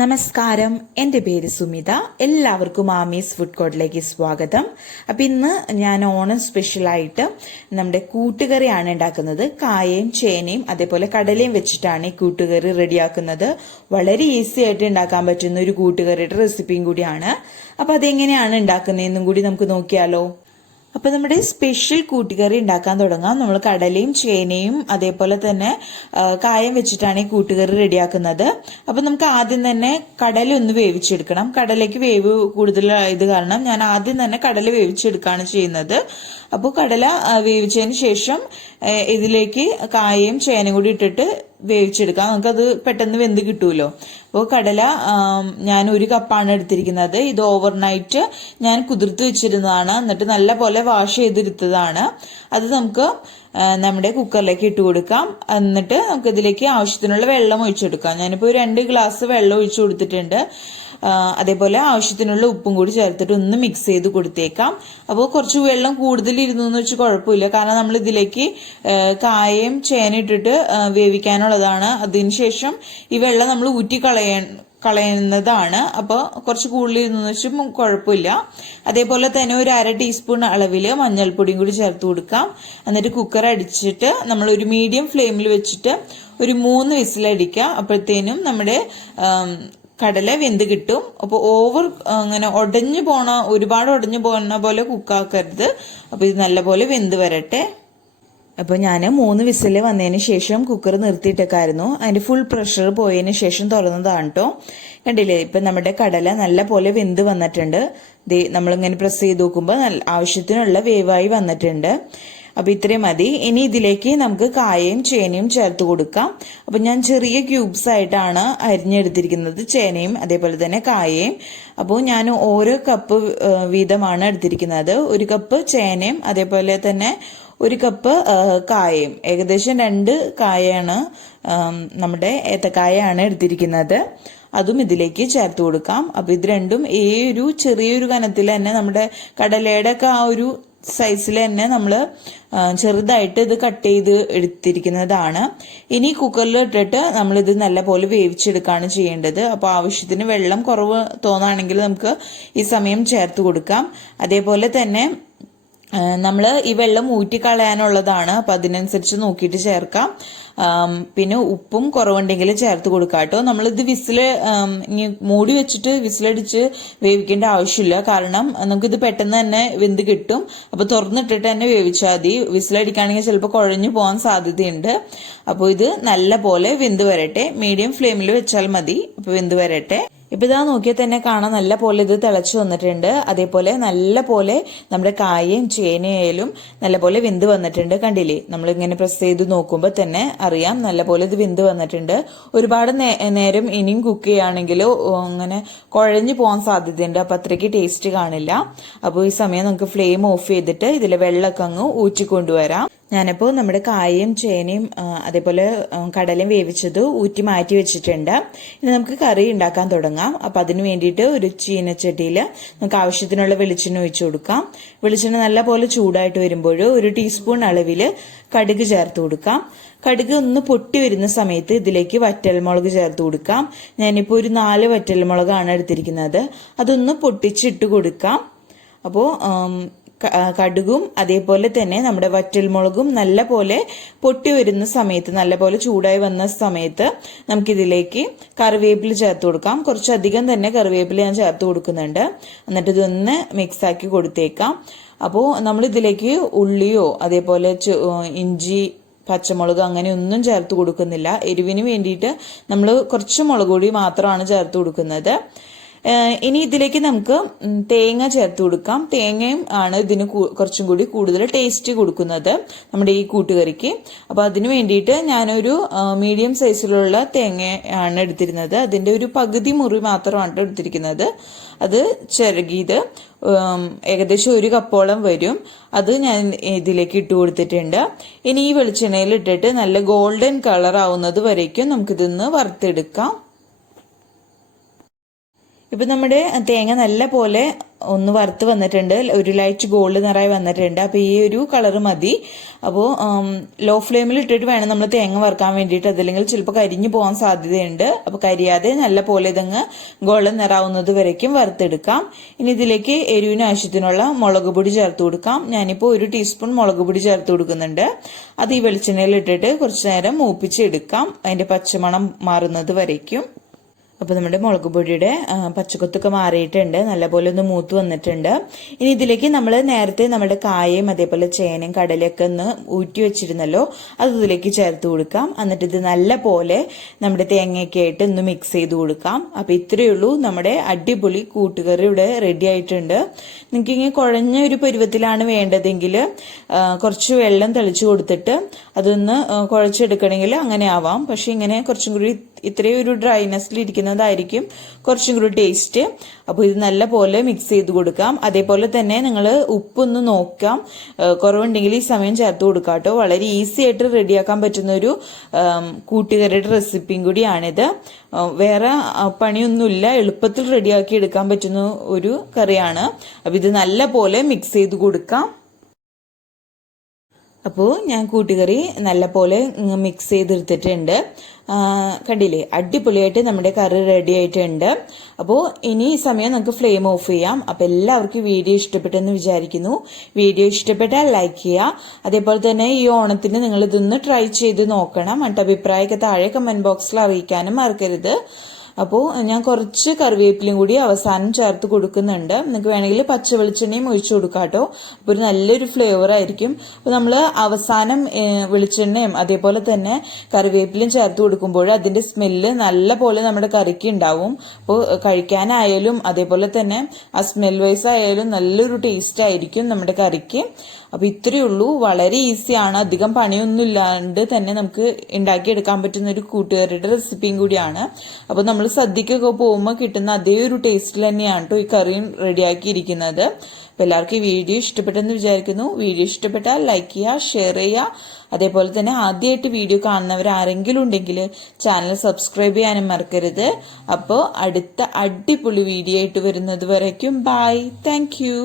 നമസ്കാരം, എൻ്റെ പേര് സുമിത. എല്ലാവർക്കും ആമീസ് ഫുഡ് കോർട്ടിലേക്ക് സ്വാഗതം. അപ്പം ഇന്ന് ഞാൻ ഓണം സ്പെഷ്യലായിട്ട് നമ്മുടെ കൂട്ടുകറിയാണ് ഉണ്ടാക്കുന്നത്. കായയും ചേനയും അതേപോലെ കടലയും വെച്ചിട്ടാണ് ഈ കൂട്ടുകറി റെഡിയാക്കുന്നത്. വളരെ ഈസി ആയിട്ട് ഉണ്ടാക്കാൻ പറ്റുന്ന ഒരു കൂട്ടുകറിയുടെ റെസിപ്പിയും കൂടിയാണ്. അപ്പം അതെങ്ങനെയാണ് ഉണ്ടാക്കുന്നതെന്നും കൂടി നമുക്ക് നോക്കിയാലോ. അപ്പോൾ നമ്മുടെ സ്പെഷ്യൽ കൂട്ടുകറി ഉണ്ടാക്കാൻ തുടങ്ങാം. നമ്മൾ കടലയും ചേനയും അതേപോലെ തന്നെ കായം വെച്ചിട്ടാണ് ഈ കൂട്ടുകറി റെഡിയാക്കുന്നത്. അപ്പോൾ നമുക്ക് ആദ്യം തന്നെ കടല ഒന്ന് വേവിച്ചെടുക്കണം. കടലയ്ക്ക് വേവ് കൂടുതലായത് കാരണം ഞാൻ ആദ്യം തന്നെ കടല വേവിച്ചെടുക്കുകയാണ് ചെയ്യുന്നത്. അപ്പോൾ കടല വേവിച്ചതിന് ശേഷം ഇതിലേക്ക് കായയും ചേനയും കൂടി ഇട്ടിട്ട് വേവിച്ചെടുക്കാം. നമുക്കത് പെട്ടെന്ന് വെന്ത് കിട്ടുമല്ലോ. അപ്പോൾ കടല ഞാൻ 1 കപ്പാണ് എടുത്തിരിക്കുന്നത്. ഇത് ഓവർനൈറ്റ് ഞാൻ കുതിർത്ത് വെച്ചിരുന്നതാണ്. എന്നിട്ട് നല്ല പോലെ വാഷ് ചെയ്തെടുത്തതാണ്. അത് നമുക്ക് നമ്മുടെ കുക്കറിലേക്ക് ഇട്ട് കൊടുക്കാം. എന്നിട്ട് നമുക്ക് ഇതിലേക്ക് ആവശ്യത്തിനുള്ള വെള്ളം ഒഴിച്ചെടുക്കാം. ഞാനിപ്പോൾ 2 ഗ്ലാസ് വെള്ളം ഒഴിച്ചു കൊടുത്തിട്ടുണ്ട്. അതേപോലെ ആവശ്യത്തിനുള്ള ഉപ്പും കൂടി ചേർത്തിട്ട് ഒന്ന് മിക്സ് ചെയ്ത് കൊടുത്തേക്കാം. അപ്പോൾ കുറച്ച് വെള്ളം കൂടുതൽ ഇരുന്നു എന്ന് വെച്ച് കുഴപ്പമില്ല. കാരണം നമ്മൾ ഇതിലേക്ക് കായയും ചേന ഇട്ടിട്ട് വേവിക്കാനുള്ളതാണ്. അതിനുശേഷം ഈ വെള്ളം നമ്മൾ കളയുന്നതാണ്. അപ്പോൾ കുറച്ച് കൂടുതൽ ഇരുന്നു വെച്ചും കുഴപ്പമില്ല. അതേപോലെ തന്നെ ഒരു 1/2 ടീസ്പൂൺ അളവിൽ മഞ്ഞൾപ്പൊടിയും കൂടി ചേർത്ത് കൊടുക്കാം. എന്നിട്ട് കുക്കർ അടിച്ചിട്ട് നമ്മൾ ഒരു മീഡിയം ഫ്ലെയിമിൽ വെച്ചിട്ട് ഒരു 3 വിസിലടിക്കുക. അപ്പോഴത്തേനും നമ്മുടെ കടല വെന്ത് കിട്ടും. അപ്പോൾ അങ്ങനെ ഒരുപാട് ഉടഞ്ഞു പോണ പോലെ കുക്കാക്കരുത്. അപ്പോൾ ഇത് നല്ലപോലെ വെന്ത് വരട്ടെ. അപ്പോൾ ഞാൻ 3 വിസിൽ വന്നതിന് ശേഷം കുക്കർ നിർത്തിയിട്ടേക്കായിരുന്നു. അതിന്റെ ഫുൾ പ്രഷർ പോയതിന് ശേഷം തുറന്നതാണ് കേട്ടോ. കണ്ടില്ലേ, ഇപ്പം നമ്മുടെ കടല നല്ല പോലെ വെന്ത് വന്നിട്ടുണ്ട്. നമ്മളിങ്ങനെ പ്രസ് ചെയ്ത് നോക്കുമ്പോൾ ആവശ്യത്തിനുള്ള വേവായി വന്നിട്ടുണ്ട്. അപ്പൊ ഇത്രയും മതി. ഇനി ഇതിലേക്ക് നമുക്ക് കായയും ചേനയും ചേർത്ത് കൊടുക്കാം. അപ്പൊ ഞാൻ ചെറിയ ക്യൂബ്സ് ആയിട്ടാണ് അരിഞ്ഞെടുത്തിരിക്കുന്നത്, ചേനയും അതേപോലെ തന്നെ കായയും. അപ്പോൾ ഞാൻ ഓരോ കപ്പ് വീതമാണ് എടുത്തിരിക്കുന്നത്. 1 കപ്പ് ചേനയും അതേപോലെ തന്നെ 1 കപ്പ് കായയും. ഏകദേശം 2 കായാണ്, നമ്മുടെ ഏത്തക്കായാണ് എടുത്തിരിക്കുന്നത്. അതും ഇതിലേക്ക് ചേർത്ത് കൊടുക്കാം. അപ്പൊ ഇത് രണ്ടും ചെറിയൊരു കനത്തിൽ തന്നെ നമ്മുടെ കടലയുടെ ഒക്കെ ആ ഒരു സൈസിൽ തന്നെ നമ്മൾ ചെറുതായിട്ട് ഇത് കട്ട് ചെയ്ത് എടുത്തിരിക്കുന്നതാണ്. ഇനി കുക്കറിൽ ഇട്ടിട്ട് നമ്മളിത് നല്ലപോലെ വേവിച്ചെടുക്കുകയാണ് ചെയ്യേണ്ടത്. അപ്പോൾ ആവശ്യത്തിന് വെള്ളം കുറവ് തോന്നുകയാണെങ്കിൽ നമുക്ക് ഈ സമയം ചേർത്ത് കൊടുക്കാം. അതേപോലെ തന്നെ നമ്മൾ ഈ വെള്ളം ഊറ്റിക്കളയാനുള്ളതാണ്. അപ്പം അതിനനുസരിച്ച് നോക്കിയിട്ട് ചേർക്കാം. പിന്നെ ഉപ്പും കുറവുണ്ടെങ്കിൽ ചേർത്ത് കൊടുക്കാം കേട്ടോ. നമ്മളിത് മൂടി വെച്ചിട്ട് വിസിലടിച്ച് വേവിക്കേണ്ട ആവശ്യമില്ല. കാരണം നമുക്കിത് പെട്ടെന്ന് തന്നെ വെന്ത് കിട്ടും. അപ്പോൾ തുറന്നിട്ടിട്ട് തന്നെ വേവിച്ചാൽ മതി. വിസിലടിക്കുകയാണെങ്കിൽ ചിലപ്പോൾ കുഴഞ്ഞു പോകാൻ സാധ്യതയുണ്ട്. അപ്പോൾ ഇത് നല്ല പോലെ വെന്ത് വരട്ടെ. മീഡിയം ഫ്ലെയിമിൽ വെച്ചാൽ മതി. അപ്പോൾ വെന്ത് വരട്ടെ. ഇപ്പൊ ഇതാ നോക്കിയാൽ തന്നെ കാണാൻ നല്ല പോലെ ഇത് തിളച്ചു വന്നിട്ടുണ്ട്. അതേപോലെ നല്ല പോലെ നമ്മുടെ കായയും ചേനയായാലും നല്ല പോലെ വെന്ത് വന്നിട്ടുണ്ട്. കണ്ടില്ലേ, നമ്മളിങ്ങനെ പ്രസ് ചെയ്ത് നോക്കുമ്പോൾ തന്നെ അറിയാം നല്ല പോലെ ഇത് വെന്ത് വന്നിട്ടുണ്ട്. ഒരുപാട് നേരം ഇനിയും കുക്ക് ചെയ്യുകയാണെങ്കിലോ അങ്ങനെ കുഴഞ്ഞു പോകാൻ സാധ്യതയുണ്ട്. അപ്പൊ അത്രയ്ക്ക് ടേസ്റ്റ് കാണില്ല. അപ്പോൾ ഈ സമയം നമുക്ക് ഫ്ലെയിം ഓഫ് ചെയ്തിട്ട് ഇതിലെ വെള്ളമൊക്കെ അങ്ങ് ഊറ്റിക്കൊണ്ടുവരാം. ഞാനിപ്പോൾ നമ്മുടെ കായയും ചേനയും അതേപോലെ കടലയും വേവിച്ചത് ഊറ്റി മാറ്റി വെച്ചിട്ടുണ്ട്. ഇനി നമുക്ക് കറി ഉണ്ടാക്കാൻ തുടങ്ങാം. അപ്പം അതിന് വേണ്ടിയിട്ട് ഒരു ചീനച്ചട്ടിയിൽ നമുക്ക് ആവശ്യത്തിനുള്ള വെളിച്ചെണ്ണ ഒഴിച്ചു കൊടുക്കാം. വെളിച്ചെണ്ണ നല്ല പോലെ ചൂടായിട്ട് വരുമ്പോൾ 1 ടീസ്പൂൺ അളവിൽ കടുക് ചേർത്ത് കൊടുക്കാം. കടുക് ഒന്ന് പൊട്ടി വരുന്ന സമയത്ത് ഇതിലേക്ക് വറ്റൽമുളക് ചേർത്ത് കൊടുക്കാം. ഞാനിപ്പോൾ ഒരു 4 വറ്റൽമുളകാണ് എടുത്തിരിക്കുന്നത്. അതൊന്ന് പൊട്ടിച്ചിട്ട് കൊടുക്കാം. അപ്പോൾ കടുകും അതേപോലെ തന്നെ നമ്മുടെ വറ്റൽമുളകും നല്ല പോലെ പൊട്ടി വരുന്ന സമയത്ത്, നല്ല പോലെ ചൂടായി വന്ന സമയത്ത് നമുക്കിതിലേക്ക് കറിവേപ്പില ചേർത്ത് കൊടുക്കാം. കുറച്ചധികം തന്നെ കറിവേപ്പില ഞാൻ ചേർത്ത് കൊടുക്കുന്നുണ്ട്. എന്നിട്ട് ഇതൊന്ന് മിക്സ് ആക്കി കൊടുത്തേക്കാം. അപ്പോൾ നമ്മൾ ഇതിലേക്ക് ഉള്ളിയോ അതേപോലെ ഇഞ്ചി, പച്ചമുളക് അങ്ങനെ ഒന്നും ചേർത്ത് കൊടുക്കുന്നില്ല. എരിവിന് വേണ്ടിയിട്ട് നമ്മൾ കുറച്ച് മുളക് പൊടി മാത്രമാണ് ചേർത്ത് കൊടുക്കുന്നത്. ഇനി ഇതിലേക്ക് നമുക്ക് തേങ്ങ ചേർത്ത് കൊടുക്കാം. തേങ്ങയും ആണ് ഇതിന് കുറച്ചും കൂടി കൂടുതൽ ടേസ്റ്റ് കൊടുക്കുന്നത് നമ്മുടെ ഈ കൂട്ടുകറിക്ക്. അപ്പൊ അതിന് വേണ്ടിയിട്ട് ഞാനൊരു മീഡിയം സൈസിലുള്ള തേങ്ങയാണ് എടുത്തിരുന്നത്. അതിന്റെ ഒരു പകുതി മുറി മാത്രമാണ് എടുത്തിരിക്കുന്നത്. അത് ചിരകിയത് ഏകദേശം 1 കപ്പോളം വരും. അത് ഞാൻ ഇതിലേക്ക് ഇട്ട് കൊടുത്തിട്ടുണ്ട്. ഇനി ഈ വെളിച്ചെണ്ണയിൽ ഇട്ടിട്ട് നല്ല ഗോൾഡൻ കളർ ആവുന്നത് വരയ്ക്കും നമുക്കിതൊന്ന് വറുത്തെടുക്കാം. ഇപ്പം നമ്മുടെ തേങ്ങ നല്ല പോലെ ഒന്ന് വറുത്ത് വന്നിട്ടുണ്ട്, ഒരു ലൈറ്റ് ഗോൾഡ് നിറയെ വന്നിട്ടുണ്ട്. അപ്പോൾ ഈ ഒരു കളറ് മതി. അപ്പോൾ ലോ ഫ്ലെയിമിൽ ഇട്ടിട്ട് വേണം നമ്മൾ തേങ്ങ വറുക്കാൻ വേണ്ടിയിട്ട്, അതല്ലെങ്കിൽ ചിലപ്പോൾ കരിഞ്ഞു പോകാൻ സാധ്യതയുണ്ട്. അപ്പോൾ കരിയാതെ നല്ല പോലെ ഇതങ്ങ് ഗോൾഡൻ നിറാവുന്നത് വരയ്ക്കും വറുത്തെടുക്കാം. ഇനി ഇതിലേക്ക് എരിവിന് ആവശ്യത്തിനുള്ള മുളക് പൊടി ചേർത്ത് കൊടുക്കാം. ഞാനിപ്പോൾ 1 ടീസ്പൂൺ മുളക് പൊടി ചേർത്ത് കൊടുക്കുന്നുണ്ട്. അത് ഈ വെളിച്ചെണ്ണയിൽ ഇട്ടിട്ട് കുറച്ച് നേരം മൂപ്പിച്ചെടുക്കാം, അതിൻ്റെ പച്ചമണം മാറുന്നത് വരയ്ക്കും. അപ്പോൾ നമ്മുടെ മുളക് പൊടിയുടെ പച്ചക്കൊത്തൊക്കെ മാറിയിട്ടുണ്ട്, നല്ലപോലെ ഒന്ന് മൂത്ത് വന്നിട്ടുണ്ട്. ഇനി ഇതിലേക്ക് നമ്മൾ നേരത്തെ നമ്മുടെ കായയും അതേപോലെ ചേനയും കടലയൊക്കെ ഒന്ന് ഊറ്റി വെച്ചിരുന്നല്ലോ, അത് ഇതിലേക്ക് ചേർത്ത് കൊടുക്കാം. എന്നിട്ട് ഇത് നല്ല പോലെ നമ്മുടെ തേങ്ങയൊക്കെ ആയിട്ട് ഒന്ന് മിക്സ് ചെയ്ത് കൊടുക്കാം. അപ്പോൾ ഇത്രയേ ഉള്ളൂ, നമ്മുടെ അടിപൊളി കൂട്ടുകറി ഇവിടെ റെഡി ആയിട്ടുണ്ട്. നിങ്ങൾക്ക് ഇങ്ങനെ കുഴഞ്ഞ ഒരു പരുവത്തിലാണ് വേണ്ടതെങ്കിൽ കുറച്ച് വെള്ളം തെളിച്ച് കൊടുത്തിട്ട് അതൊന്ന് കുഴച്ചെടുക്കണമെങ്കിൽ അങ്ങനെ ആവാം. പക്ഷെ ഇങ്ങനെ കുറച്ചും കൂടി ഇത്രയും ഒരു ഡ്രൈനെസ്സിൽ ഇരിക്കുന്നതായിരിക്കും കുറച്ചും കൂടി ടേസ്റ്റ്. അപ്പോൾ ഇത് നല്ല പോലെ മിക്സ് ചെയ്ത് കൊടുക്കാം. അതേപോലെ തന്നെ നിങ്ങൾ ഉപ്പൊന്ന് നോക്കാം, കുറവുണ്ടെങ്കിൽ ഈ സമയം ചേർത്ത് കൊടുക്കാം കേട്ടോ. വളരെ ഈസി ആയിട്ട് റെഡിയാക്കാൻ പറ്റുന്ന ഒരു കൂട്ടുകറിയുടെ റെസിപ്പിയും കൂടിയാണിത്. വേറെ പണിയൊന്നുമില്ല, എളുപ്പത്തിൽ റെഡിയാക്കി എടുക്കാൻ പറ്റുന്ന ഒരു കറിയാണ്. അപ്പോൾ ഇത് നല്ല പോലെ മിക്സ് ചെയ്ത് കൊടുക്കാം. അപ്പോൾ ഞാൻ കൂട്ടുകറി നല്ല പോലെ മിക്സ് ചെയ്തെടുത്തിട്ടുണ്ട്. കണ്ടില്ലേ, അടിപൊളിയായിട്ട് നമ്മുടെ കറി റെഡി ആയിട്ടുണ്ട്. അപ്പോൾ ഇനി ഈ സമയം നമുക്ക് ഫ്ലെയിം ഓഫ് ചെയ്യാം. അപ്പോൾ എല്ലാവർക്കും വീഡിയോ ഇഷ്ടപ്പെട്ടെന്ന് വിചാരിക്കുന്നു. വീഡിയോ ഇഷ്ടപ്പെട്ടാൽ ലൈക്ക് ചെയ്യുക. അതേപോലെ തന്നെ ഈ ഓണത്തിന് നിങ്ങൾ ഇതൊന്ന് ട്രൈ ചെയ്ത് നോക്കണം. എന്നിട്ട് അഭിപ്രായമൊക്കെ താഴെ കമന്റ് ബോക്സിൽ അറിയിക്കാനും മറക്കരുത്. അപ്പോൾ ഞാൻ കുറച്ച് കറിവേപ്പിലയും കൂടി അവസാനം ചേർത്ത് കൊടുക്കുന്നുണ്ട്. നിങ്ങൾക്ക് വേണമെങ്കിൽ പച്ച വെളിച്ചെണ്ണയും ഒഴിച്ചു കൊടുക്കാം കേട്ടോ. അപ്പോൾ ഒരു നല്ലൊരു ഫ്ലേവർ ആയിരിക്കും. അപ്പോൾ നമ്മൾ അവസാനം വെളിച്ചെണ്ണയും അതേപോലെ തന്നെ കറിവേപ്പിലയും ചേർത്ത് കൊടുക്കുമ്പോൾ അതിന്റെ സ്മെല്ല് നല്ല പോലെ നമ്മുടെ കറിക്ക് ഉണ്ടാവും. അപ്പോൾ കഴിക്കാനായാലും അതേപോലെ തന്നെ ആ സ്മെൽ വൈസ് ആയാലും നല്ലൊരു ടേസ്റ്റ് ആയിരിക്കും നമ്മുടെ കറിക്ക്. അപ്പോൾ ഇത്രയേ ഉള്ളൂ, വളരെ ഈസിയാണ്, അധികം പണിയൊന്നും ഇല്ലാണ്ട് തന്നെ നമുക്ക് ഉണ്ടാക്കിയെടുക്കാൻ പറ്റുന്ന ഒരു കൂട്ടുകറിയുടെ റെസിപ്പിയും കൂടിയാണ്. അപ്പോൾ നമ്മൾ സദ്യക്കൊക്കെ പോകുമ്പോൾ കിട്ടുന്ന അതേ ഒരു ടേസ്റ്റിൽ തന്നെയാണ് കേട്ടോ ഈ കറിയും റെഡിയാക്കിയിരിക്കുന്നത്. അപ്പോൾ എല്ലാവർക്കും ഈ വീഡിയോ ഇഷ്ടപ്പെട്ടെന്ന് വിചാരിക്കുന്നു. വീഡിയോ ഇഷ്ടപ്പെട്ടാൽ ലൈക്ക് ചെയ്യുക, ഷെയർ ചെയ്യുക. അതേപോലെ തന്നെ ആദ്യമായിട്ട് വീഡിയോ കാണുന്നവർ ആരെങ്കിലും ഉണ്ടെങ്കിൽ ചാനൽ സബ്സ്ക്രൈബ് ചെയ്യാനും മറക്കരുത്. അപ്പോൾ അടുത്ത അടിപൊളി വീഡിയോ ആയിട്ട് വരുന്നത് വരയ്ക്കും ബൈ, താങ്ക് യു.